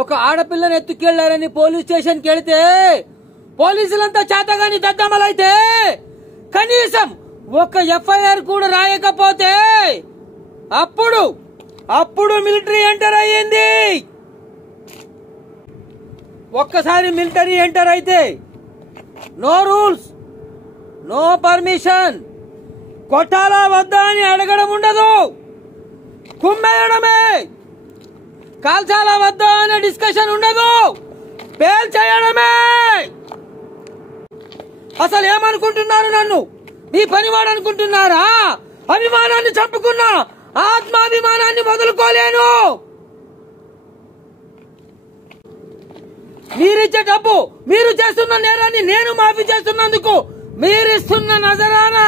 ఒక ఆడపిల్లని ఎత్తుకెళ్లారని పోలీస్ స్టేషన్కి వెళితే పోలీసులంతా చేతగాని దద్దమ్మలైతే కనీసం ఒక ఎఫ్ఐఆర్ కూడా రాయకపోతే అప్పుడు మిలిటరీ ఎంటర్ అయ్యింది. ఒక్కసారి మిలిటరీ ఎంటర్ అయితే నో రూల్స్, నో పర్మిషన్, కొట్టాలా వద్దా అని అడగడం ఉండదు, కుమ్మేయడమే. కాల్చాలా వద్దా అనే డిస్కషన్ ఉండదు, పేల్చేయడమే. అసలు ఏమనుకుంటున్నారు? నన్ను మీ పనివాడు అనుకుంటున్నారా? అభిమానాన్ని చంపుకున్నా ఆత్మాభిమానాన్ని వదులుకోలేను. మీరిచ్చే డబ్బు, మీరు చేస్తున్న నేరాన్ని నేను మాఫీ చేస్తున్నందుకు మీరిస్తున్న నజరానా